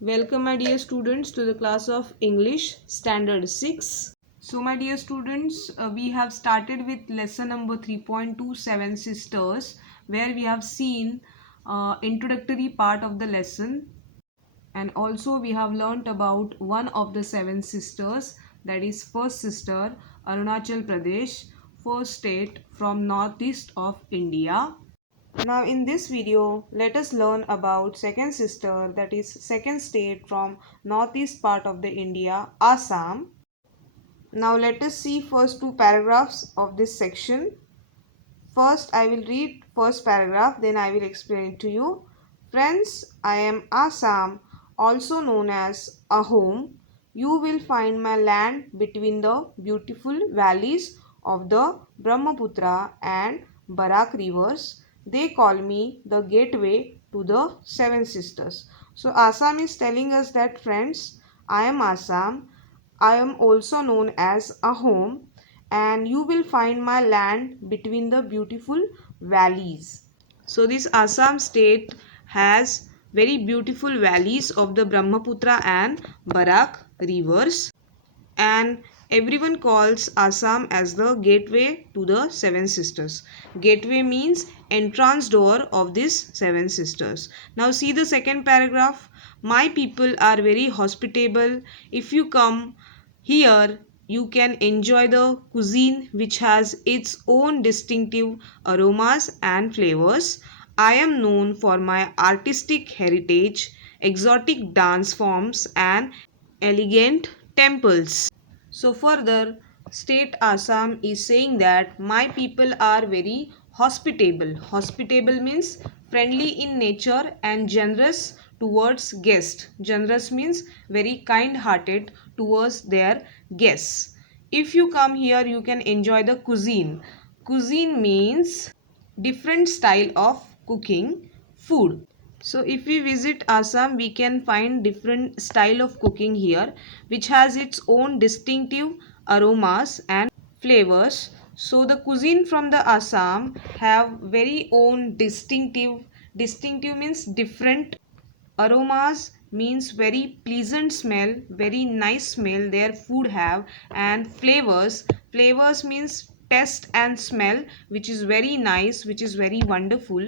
Welcome my dear students to the class of English Standard 6. So my dear students, we have started with lesson number 3.27 Sisters, where we have seen introductory part of the lesson, and also we have learnt about one of the seven sisters, that is first sister Arunachal Pradesh, first state from northeast of India. Now in this video, let us learn about second sister, that is second state from northeast part of the India, Assam. Now let us see first two paragraphs of this section. First I will read first paragraph, then I will explain it to you. Friends, I am Assam, also known as Ahom. You will find my land between the beautiful valleys of the Brahmaputra and Barak rivers. They call me the gateway to the seven sisters. So Assam is telling us that, friends, I am Assam. I am also known as Ahom, and you will find my land between the beautiful valleys. So this Assam state has very beautiful valleys of the Brahmaputra and Barak rivers, and everyone calls Assam as the gateway to the seven sisters. Gateway means entrance door of these seven sisters. Now see the second paragraph. My people are very hospitable. If you come here, you can enjoy the cuisine which has its own distinctive aromas and flavors. I am known for my artistic heritage, exotic dance forms, and elegant temples. So further, state Assam is saying that my people are very hospitable. Hospitable means friendly in nature and generous towards guests. Generous means very kind-hearted towards their guests. If you come here, you can enjoy the cuisine. Cuisine means different style of cooking food. So if we visit Assam, we can find different style of cooking here, which has its own distinctive aromas and flavors. So the cuisine from the Assam have very own distinctive means different, aromas means very pleasant smell, very nice smell their food have, and flavors means taste and smell, which is very nice, which is very wonderful.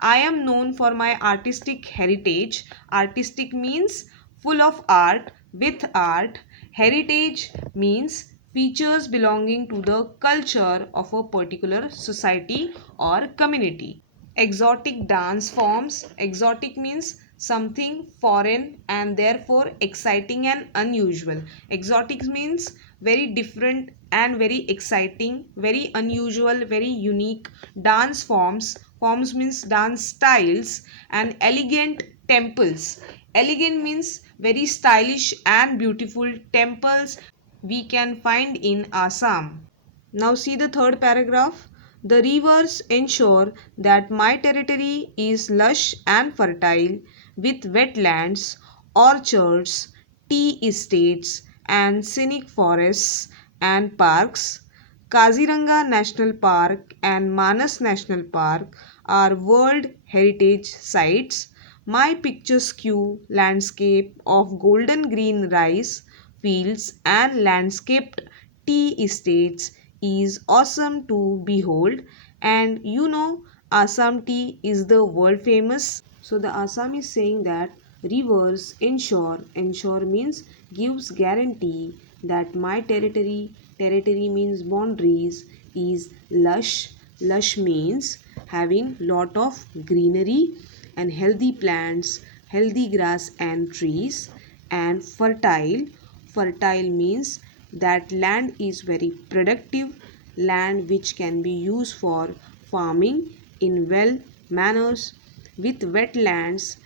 I am known for my artistic heritage. Artistic means full of art, with art. Heritage means features belonging to the culture of a particular society or community. Exotic dance forms. Exotic means something foreign and therefore exciting and unusual. Exotic means very different and very exciting, very unusual, very unique. Dance forms. Forms means dance styles. And elegant temples. Elegant means very stylish and beautiful temples we can find in Assam. Now see the third paragraph. The rivers ensure that my territory is lush and fertile with wetlands, orchards, tea estates, and scenic forests and parks. Kaziranga National Park and Manas National Park are World Heritage Sites. My picturesque landscape of golden green rice fields and landscaped tea estates is awesome to behold. And you know, Assam tea is the world famous. So the Assam is saying that rivers ensure means gives guarantee that my territory means boundaries, is lush. Lush means having lot of greenery and healthy plants, healthy grass and trees. And fertile means that land is very productive, land which can be used for farming in well manners. With wetlands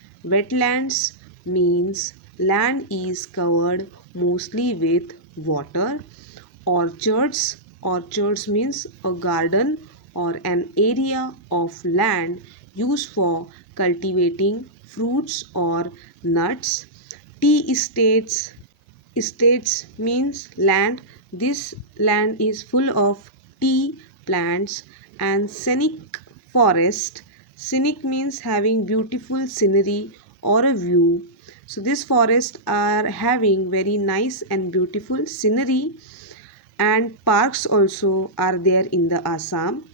means land is covered mostly with water. Orchards means a garden or an area of land used for cultivating fruits or nuts. Tea estates means land. This land is full of tea plants. And scenic forest. Scenic means having beautiful scenery or a view. So these forests are having very nice and beautiful scenery, and parks also are there in the Assam.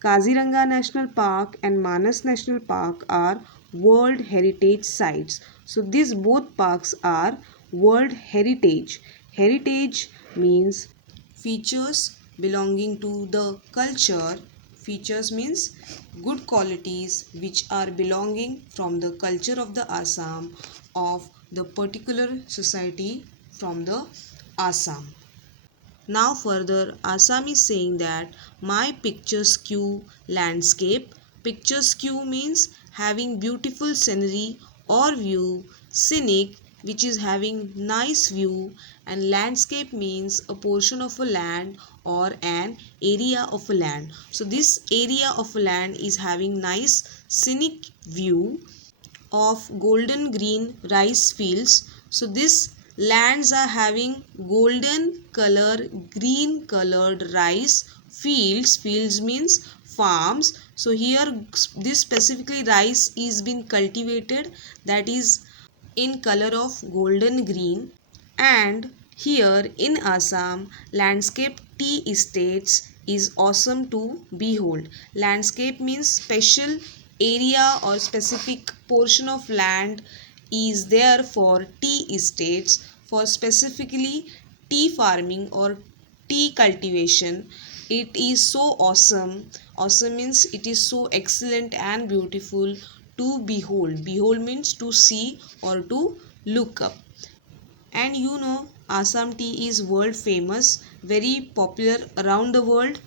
Kaziranga National Park and Manas National Park are World Heritage Sites. So these both parks are World Heritage. Heritage means features belonging to the culture. Features means good qualities which are belonging from the culture of the Assam, of the particular society from the Assam. Now further, Assam is saying that my picturesque landscape. Picturesque means having beautiful scenery or view, scenic which is having nice view, and landscape means a portion of a land or an area of a land. So this area of a land is having nice scenic view of golden green rice fields. So this lands are having golden color, green colored rice fields. Fields means farms. So here this specifically rice is being cultivated, that is in color of golden green. And here in Assam, landscape tea estates is awesome to behold. Landscape means special area or specific portion of land is there for tea estates, for specifically tea farming or tea cultivation. It is so awesome. Awesome means it is so excellent and beautiful to behold. Behold means to see or to look up. And you know, Assam tea is world famous, very popular around the world.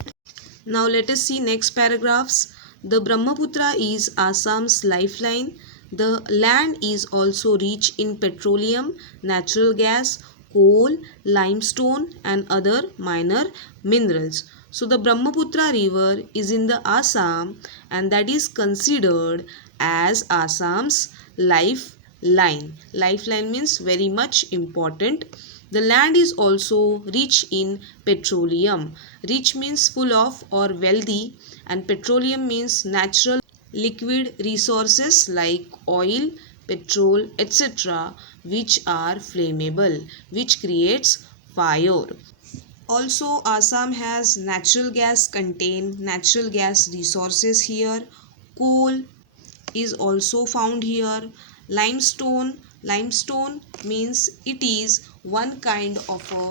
Now let us see next paragraphs. The Brahmaputra is Assam's lifeline. The land is also rich in petroleum, natural gas, coal, limestone and other minor minerals. So the Brahmaputra river is in the Assam, and that is considered as Assam's lifeline. Lifeline means very much important. The land is also rich in petroleum. Rich means full of or wealthy, and petroleum means natural liquid resources like oil, petrol, etc., which are flammable, which creates fire. Also, Assam has natural gas resources here. Coal is also found here. Limestone means it is one kind of a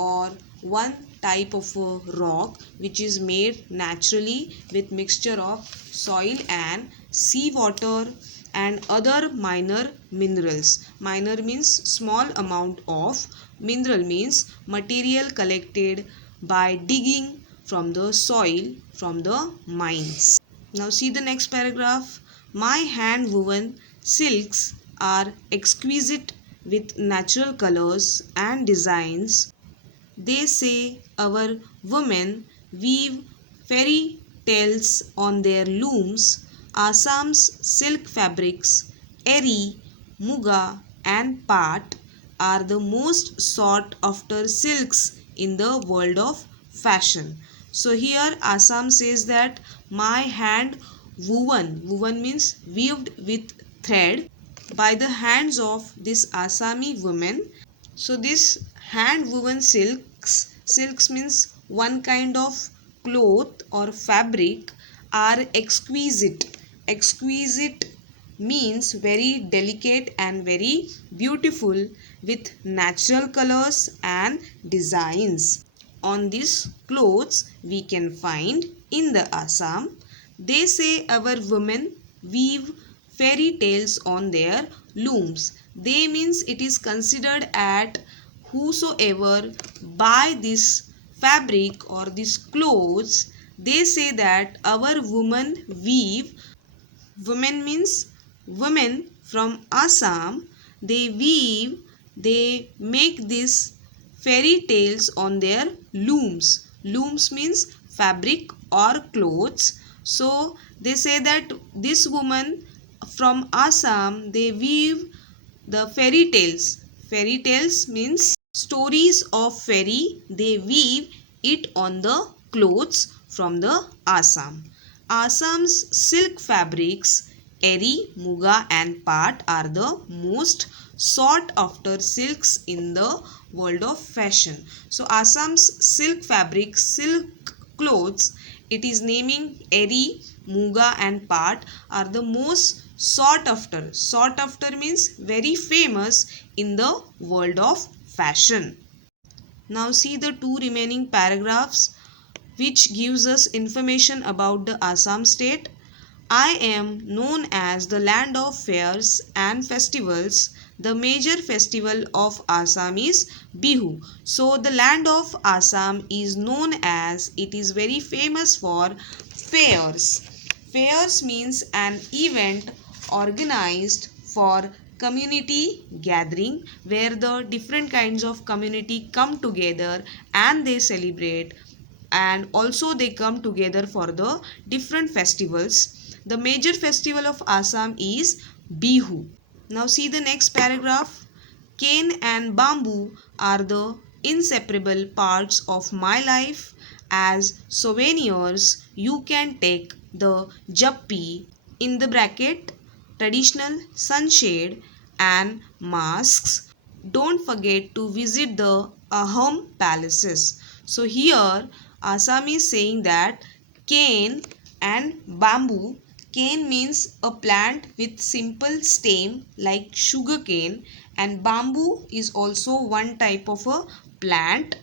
or one type of a rock which is made naturally with mixture of soil and seawater and other minor minerals. Minor means small amount of, mineral means material collected by digging from the soil from the mines. Now see the next paragraph. My hand woven silks are exquisite with natural colors and designs. They say our women weave fairy tales on their looms. Assam's silk fabrics, eri, muga and pat are the most sought after silks in the world of fashion. So here Assam says that my hand woven means weaved with thread by the hands of this Assami women. So this hand woven silks means one kind of cloth or fabric, are exquisite. Exquisite means very delicate and very beautiful with natural colors and designs. On these clothes we can find in the Assam. They say our women weave fairy tales on their looms. They means it is considered at whosoever buy this fabric or these clothes, they say that our women weave. Women means women from Assam. They weave, they make this fairy tales on their looms. Looms means fabric or clothes. So they say that this woman from Assam, they weave the fairy tales. Fairy tales means stories of fairy. They weave it on the clothes from the Assam. Assam's silk fabrics eri, muga and pat are the most sought after silks in the world of fashion. So Assam's silk fabric, silk clothes, it is naming eri, muga and pat are the most sought after. Sought after means very famous in the world of fashion. Now see the two remaining paragraphs which gives us information about the Assam state. I am known as the land of fairs and festivals. The major festival of Assam is Bihu. So the land of Assam is known as, it is very famous for fairs. Fairs means an event organized for community gathering where the different kinds of community come together and they celebrate, and also they come together for the different festivals. The major festival of Assam is Bihu. Now see the next paragraph. Cane and bamboo are the inseparable parts of my life. As souvenirs, you can take the jappi, in the bracket traditional sunshade and masks. Don't forget to visit the Ahom palaces. So here Assam is saying that cane and bamboo. Cane means a plant with simple stem like sugar cane, and bamboo is also one type of a plant.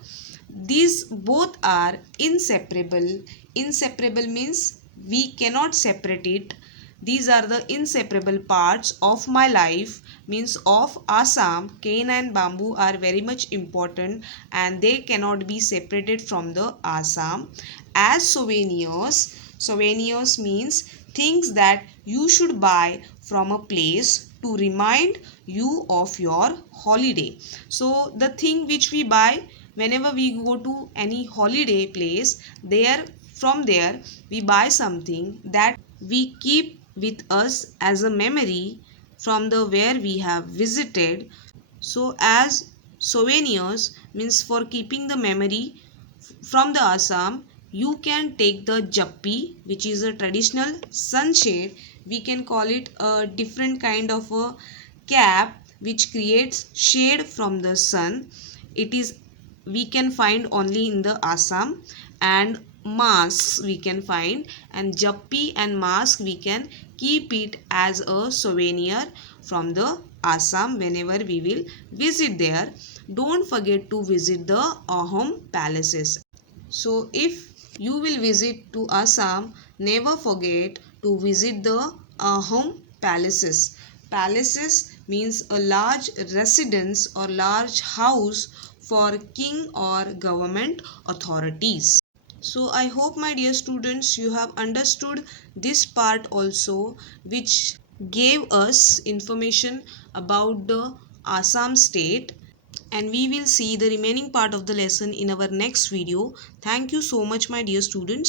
These both are inseparable. Inseparable means we cannot separate it. These are the inseparable parts of my life, means of Assam. Cane and bamboo are very much important and they cannot be separated from the Assam. As souvenirs, souvenirs means things that you should buy from a place to remind you of your holiday. So the thing which we buy whenever we go to any holiday place, there from there we buy something that we keep with us as a memory from the where we have visited. So as souvenirs means for keeping the memory from the Assam, you can take the jappi, which is a traditional sunshade. We can call it a different kind of a cap which creates shade from the sun. It is, we can find only in the Assam. And masks we can find, and jappi and mask we can keep it as a souvenir from the Assam whenever we will visit there. Don't forget to visit the Ahom palaces. So if you will visit to Assam, never forget to visit the Ahom palaces. Palaces means a large residence or large house for king or government authorities. So I hope my dear students you have understood this part also, which gave us information about the Assam state, and we will see the remaining part of the lesson in our next video. Thank you so much my dear students.